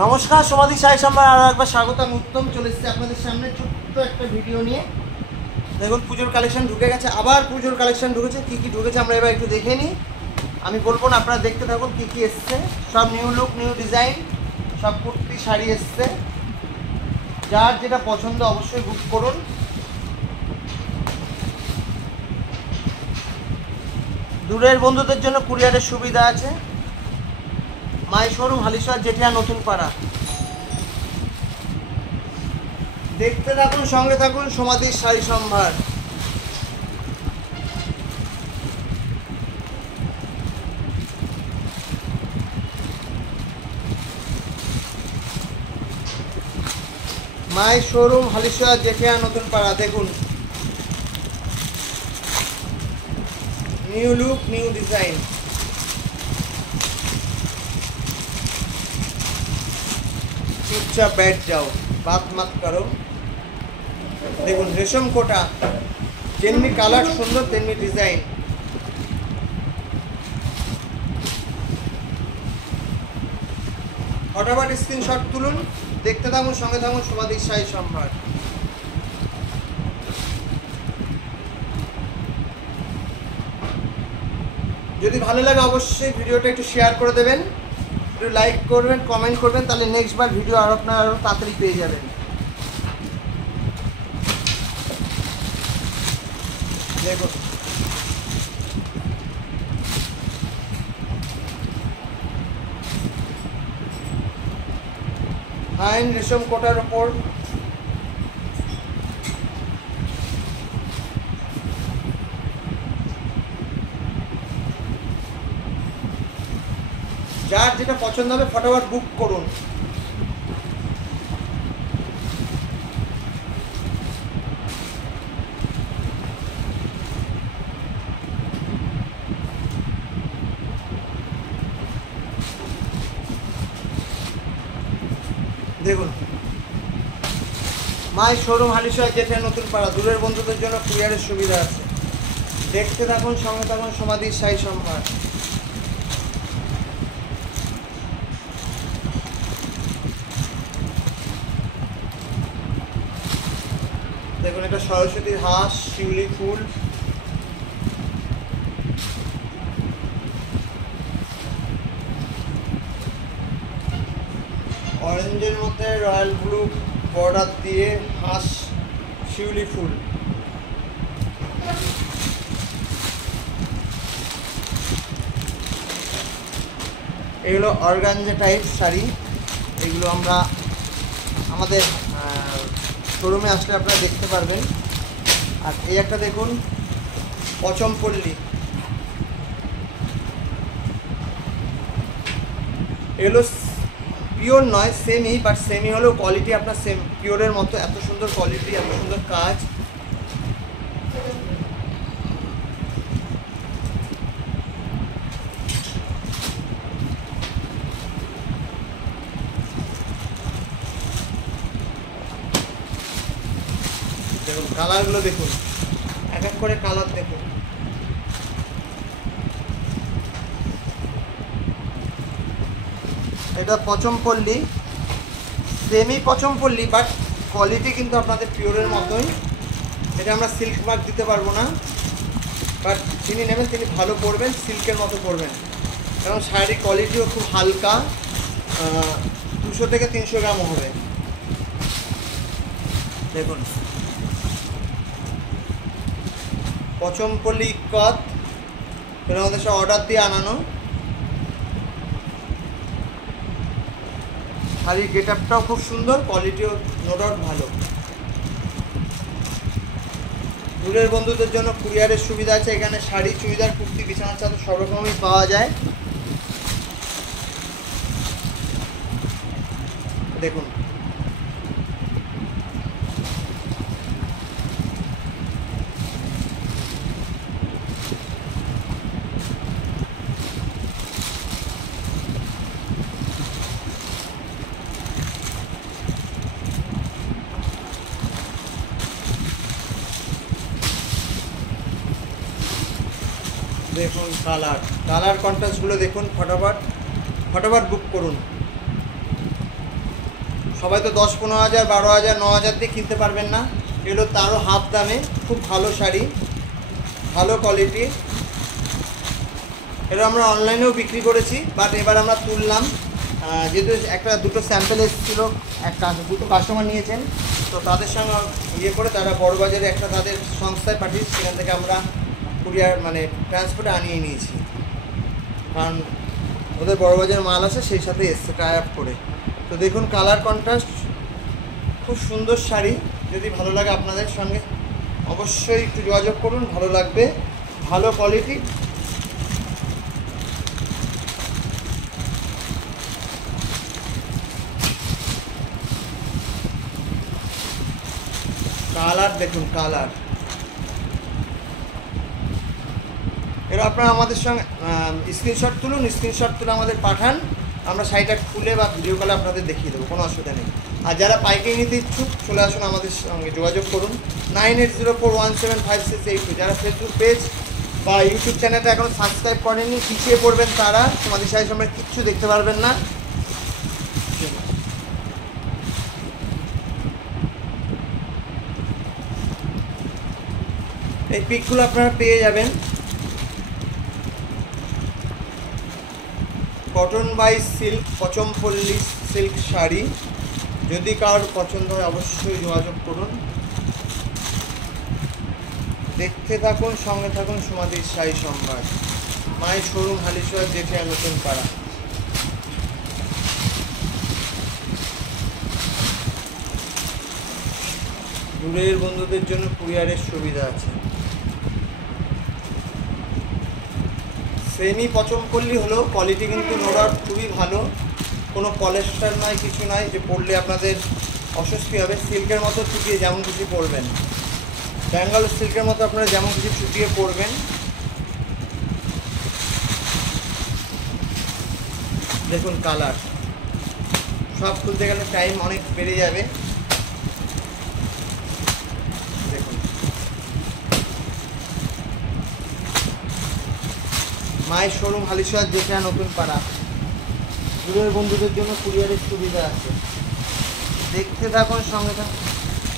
নমস্কার, সমাধি সাই সম্ভার আরও একবার স্বাগত। আমি উত্তম চলে এসেছি আপনাদের সামনে ছোট্ট একটা ভিডিও নিয়ে। দেখুন, পুজোর কালেকশন ঢুকে গেছে, আবার পুজোর কালেকশন ঢুকেছে। কী কী ঢুকেছে আমরা এবার একটু দেখে নিই। আমি বলবো না, আপনারা দেখতে থাকুন কী কী এসছে। সব নিউ লুক, নিউ ডিজাইন, সব কুর্তি শাড়ি এসছে। যার যেটা পছন্দ অবশ্যই বুক করুন। দূরের বন্ধুদের জন্য কুরিয়ারের সুবিধা আছে। মাই শোরুম, হালিশহর, জেঠিয়া, নতুন পাড়া। দেখতে থাকুন, সঙ্গে থাকুন, সমাধির শাড়ি সম্ভার। মাই শোরুম, হালিশহর, জেঠিয়া, নতুন পাড়া। দেখুন, নিউ লুক, নিউ ডিজাইন। চুপচাপ बैठ जाओ, बात मत करो। দেখুন, রেশম কোটা, যেমনি কালার সুন্দর তেমনি ডিজাইন। ফটাফট স্ক্রিনশট তুলুন, দেখতে থাকুন, সঙ্গে থাকুন, সমাধির শাড়ি সম্ভার। যদি ভালো লাগে অবশ্যই ভিডিওটা একটু শেয়ার করে দেবেন, একটু লাইক করবেন, কমেন্ট করবেন, তাহলে নেক্সট বার ভিডিও আপনারা আরও তাড়াতাড়ি পেয়ে যাবেন। দেখুন, ফাইন রেশম কোটার ওপর যার যেটা পছন্দ হবে ফটাফট বুক করুন। দেখুন, মাই শোরুম, হালিশহর, জেঠিয়া, নতুন পাড়া। দূরের বন্ধুদের জন্য কুরিয়ারের সুবিধা আছে। দেখতে থাকুন, সঙ্গে থাকুন, সমাধির শাড়ি সম্ভার। দেখুন, এটা সরস্বতীর হাঁস, শিউলি ফুল। অরেঞ্জের মধ্যে রয়্যাল ব্লু বর্ডার দিয়ে হাঁস, শিউলি ফুল। এগুলো অর্গানজা টাইপ শাড়ি। এগুলো আমরা আমাদের শোরুমে আসলে আপনারা দেখতে পারবেন। আর এই একটা দেখুন, পচমপল্লী। এগুলো পিওর নয়, সেমি, বাট সেমি হলেও কোয়ালিটি আপনার সেম পিওরের মতো। এত সুন্দর কোয়ালিটি, এত সুন্দর কাজ। দেখুন, কালারগুলো দেখুন, এক এক করে কালার দেখুন। এটা পচমপল্লী, সেমি পচমপল্লী, বাট কোয়ালিটি কিন্তু আপনাদের পিওরের মতোই। এটা আমরা সিল্ক মার্ক দিতে পারবো না, বাট যিনি নেবেন তিনি ভালো পরবেন, সিল্কের মতো পরবেন। কারণ শাড়ির কোয়ালিটিও খুব হালকা, 200 থেকে 300 গ্রামও হবে। দেখুন, পচমপল্লী ইক্কত, এটা আমাদের সব অর্ডার দিয়ে আনানো। শাড়ির গেট আপটাও খুব সুন্দর, কোয়ালিটিও নো ডাউট ভালো। দূরের বন্ধুদের জন্য কুরিয়ারের সুবিধা আছে। এখানে শাড়ি, চুড়িদার, কুর্তি, বিছানার চাদর সব রকমই পাওয়া যায়। দেখুন, দেখুন কালার কন্ট্রাস্টগুলো দেখুন। ফটাফট বুক করুন। সবাই তো 10-15 হাজার 12 হাজার 9 হাজার দিয়ে কিনতে পারবেন না, এগুলো তারও হাফ দামে খুব ভালো শাড়ি, ভালো কোয়ালিটি। এটা আমরা অনলাইনেও বিক্রি করেছি, বাট এবার আমরা তুললাম যেহেতু দুটো স্যাম্পেল এসেছিলো, দুটো কাস্টমার নিয়েছেন, তো তাদের সঙ্গে ইয়ে করে তারা বড়বাজারে একটা তাদের সংস্থায় পাঠিয়েছে, সেখান থেকে আমরা কুরিয়ার মানে ট্রান্সপোর্টে আনিয়ে নিয়েছি, কারণ ওদের বড়বাজারে মাল আছে, সেই সাথে এসছে টাই আপ করে। তো দেখুন কালার কন্ট্রাস্ট, খুব সুন্দর শাড়ি। যদি ভালো লাগে আপনাদের সঙ্গে অবশ্যই একটু যোগাযোগ করুন, ভালো লাগবে, ভালো কোয়ালিটি। কালার দেখুন, কালার এরা আপনারা আমাদের সঙ্গে স্ক্রিনশট তুলুন, স্ক্রিনশট তুলে আমাদের পাঠান, আমরা শাড়িটা খুলে বা ভিডিও কলে আপনাদের দেখিয়ে দেবো, কোনো অসুবিধা নেই। আর যারা পাইকারি নিতে ইচ্ছুক চলে আসুন, আমাদের সঙ্গে যোগাযোগ করুন 9804175682। যারা ফেসবুক পেজ বা ইউটিউব চ্যানেলটা এখনও সাবস্ক্রাইব করেননি, পিছিয়ে পড়বেন তারা, তোমাদের শাড়ির সময় কিচ্ছু দেখতে পারবেন না। এই পিকগুলো আপনারা পেয়ে যাবেন। Cotton by silk, Pochampally silk sari, যদি কারোর পছন্দ হয় অবশ্যই যোগাযোগ করুন। দেখতে থাকুন, সঙ্গে থাকুন সমাধির শাড়ি সম্ভার, মায়ের শোরুম, হালিশহর, জেঠিয়া, নতুন পাড়া। দূরের বন্ধুদের জন্য কুরিয়ারের সুবিধা আছে। সেমি পচমপল্লী হলেও কোয়ালিটি কিন্তু নোড়ার খুবই ভালো, কোনো পলেস্টার নয়, কিছু নয় যে পরলে আপনাদের অস্বস্তি হবে। সিল্কের মতো চুটিয়ে যেমন কিছু পরবেন, বেঙ্গল সিল্কের মতো আপনারা যেমন কিছু চুটিয়ে পরবেন। দেখুন কালার, সব খুলতে গেলে টাইম অনেক বেড়ে যাবে। দেখুন মায়ের শোরুম, হালিশহর, জেঠিয়া, নতুন পাড়া। দূরের বন্ধুদের জন্য কুরিয়ারের সুবিধা আছে। দেখতে থাকুন, সঙ্গে থাকুন।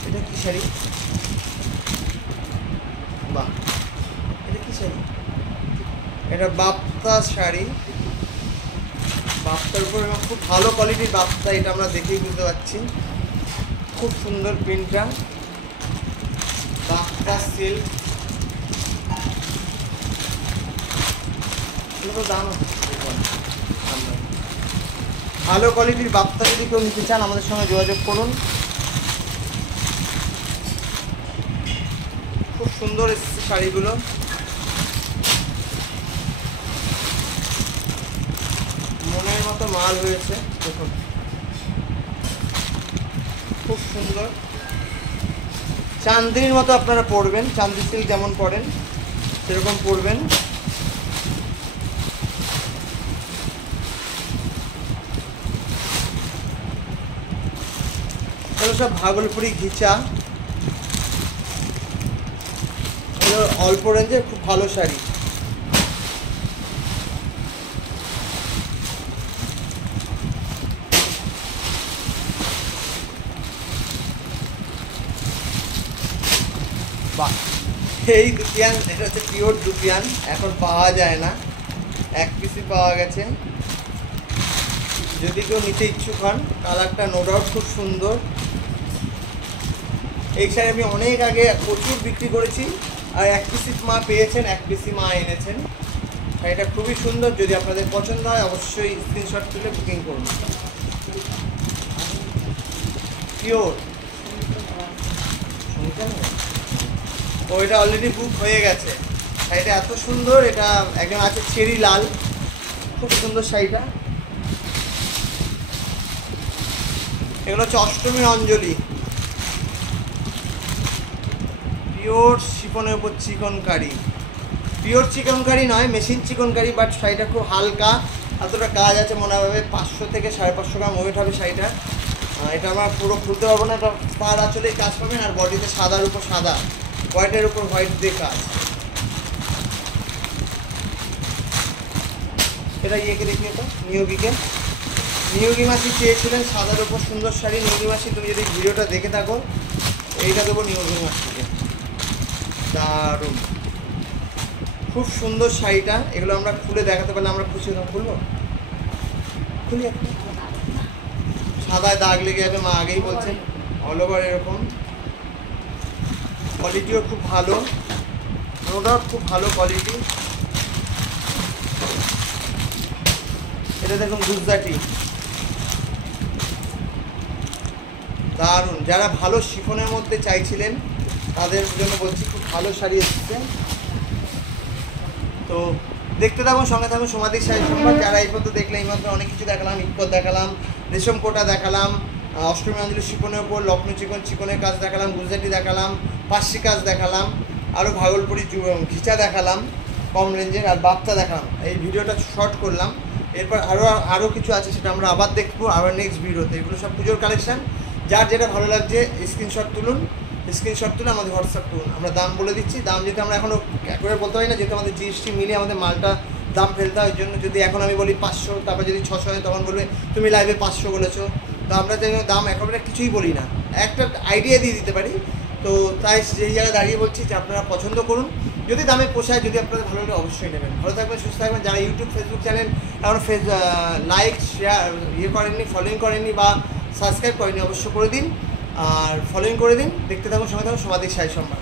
এটা কি শাড়ি? বাহ, এটা কি শাড়ি? এটা বাপ্তা শাড়ি, বাপ্তার উপর খুব ভালো কোয়ালিটির বাপ্তা, এটা আমরা দেখেই বুঝতে পারছি। খুব সুন্দর প্রিন্টটা, বাপ্তা সিল্ক। দাম ভালো কোয়ালিটির বাপ্তা যদি কেউ নিতে চান আমাদের সঙ্গে যোগাযোগ করুন। খুব সুন্দর এসেছে শাড়িগুলো, মনের মতো মাল হয়েছে। দেখুন খুব সুন্দর, চান্দির মতো আপনারা পরবেন, চান্দি সিল্ক যেমন পরেন সেরকম পরবেন। সব ভাগলপুরি ঘিচা, অল্প রেঞ্জে খুব ভালো শাড়ি। বাহ, এই দুপিয়ান, এটা হচ্ছে পিওর দুপিয়ান, এখন পাওয়া যায় না, এক পিসই পাওয়া গেছে। যদি কেউ নিতে ইচ্ছুক হন, কালারটা নো ডাউট খুব সুন্দর। এই শাড়ি আমি অনেক আগে প্রচুর বিক্রি করেছি, আর এক পিসি মা পেয়েছেন, এক পিসি মা এনেছেন। শাড়িটা খুবই সুন্দর, যদি আপনাদের পছন্দ হয় অবশ্যই স্ক্রিনশট তুলে বুকিং করুন। পিওর, ও এটা অলরেডি বুক হয়ে গেছে। শাড়িটা এত সুন্দর, এটা একদম আছে চেরি লাল, খুব সুন্দর শাড়িটা। এগুলো হচ্ছে অষ্টমীর অঞ্জলি, পিওর শিফনের উপর চিকনকারি, পিওর চিকনকারি নয়, মেশিন চিকনকারি, বাট শাড়িটা খুব হালকা, এতটা কাজ আছে মনে হবে 500 থেকে 550 গ্রাম ওয়েট হবে শাড়িটা। এটা আমরা পুরো খুলতে পারবো না, এটা পার আঁচলেই কাজ পাবেন, আর বডিতে সাদার উপর সাদা, হোয়াইটের উপর হোয়াইট দিয়ে কাজ। এটা ইয়েকে দেখি, এটা নিয়োগী মাসি চেয়েছিলেন সাদার উপর সুন্দর শাড়ি। নিয়োগী মাসি তুমি যদি ভিডিওটা দেখে থাকো, এইটা দেবো নিয়োগী মাসিকে। দারুণ, খুব সুন্দর শাড়িটা। এগুলো আমরা খুলে দেখাতে পারলে আমরা খুশি হতাম। খুলবো, খুলি একটা। সাদায় দাগ লেগে যাবে, মা আগেই বলছেন। অল ওভার এরকম, কোয়ালিটিও খুব ভালো, নো ডাউট খুব ভালো কোয়ালিটি। এটা দেখুন গুজরাটি, দারুণ। যারা ভালো শিফনের মধ্যে চাইছিলেন তাদের জন্য বলছি, খুব ভালো শাড়ি এসেছে। তো দেখতে থাকুন, সঙ্গে থাকুন সমাধিক শাড়ি সম্ভার। যারা এই পর্যন্ত দেখলে, এই মাত্র অনেক কিছু দেখালাম। ইটপট দেখালাম, রেশম কোটা দেখালাম, অষ্টমী অঞ্জলি শিফনের ওপর লক্ষ্ণৌ চিকনের কাজ দেখালাম, গুজরাটি দেখালাম, পার্সি কাজ দেখালাম, আরও ভাগলপুরি ঘিচা দেখালাম কম রেঞ্জের, আর বাপ্তা দেখালাম। এই ভিডিওটা শর্ট করলাম, এরপর আরও কিছু আছে, সেটা আমরা আবার দেখবো আবার নেক্সট ভিডিওতে। এগুলো সব পুজোর কালেকশান। যার যেটা ভালো লাগছে স্ক্রিনশট তুলুন, স্ক্রিনশট তুলে আমাদের হোয়াটসঅ্যাপ করুন। আমরা দাম বলে দিচ্ছি। দাম যেহেতু আমরা এখনও একবারে বলতে পারি না, যেহেতু আমাদের জিএসটি মিলিয়ে আমাদের মালটা দাম ফেলতে হয়। ওই জন্য যদি এখন আমি বলি 500, তারপর যদি 600 হয়, তখন বলবে তুমি লাইভে 500 বলেছো। তো আমরা যেন দাম একেবারে কিছুই বলি না, একটা আইডিয়া দিয়ে দিতে পারি। তো তাই যেই জায়গায় দাঁড়িয়ে বলছি যে আপনারা পছন্দ করুন, যদি দামে পোষায়, যদি আপনাদের ভালো লাগে অবশ্যই নেবেন। ভালো থাকবেন, সুস্থ থাকবেন। যারা ইউটিউব ফেসবুক চ্যানেল এখন লাইক শেয়ার করেননি, ফলোইং করেননি বা সাবস্ক্রাইব করেননি, অবশ্যই করে দিন, আর ফলোইং করে দিন। দেখতে থাকুন, সঙ্গে থাকুন সমাধিক শাড়ি সম্ভার।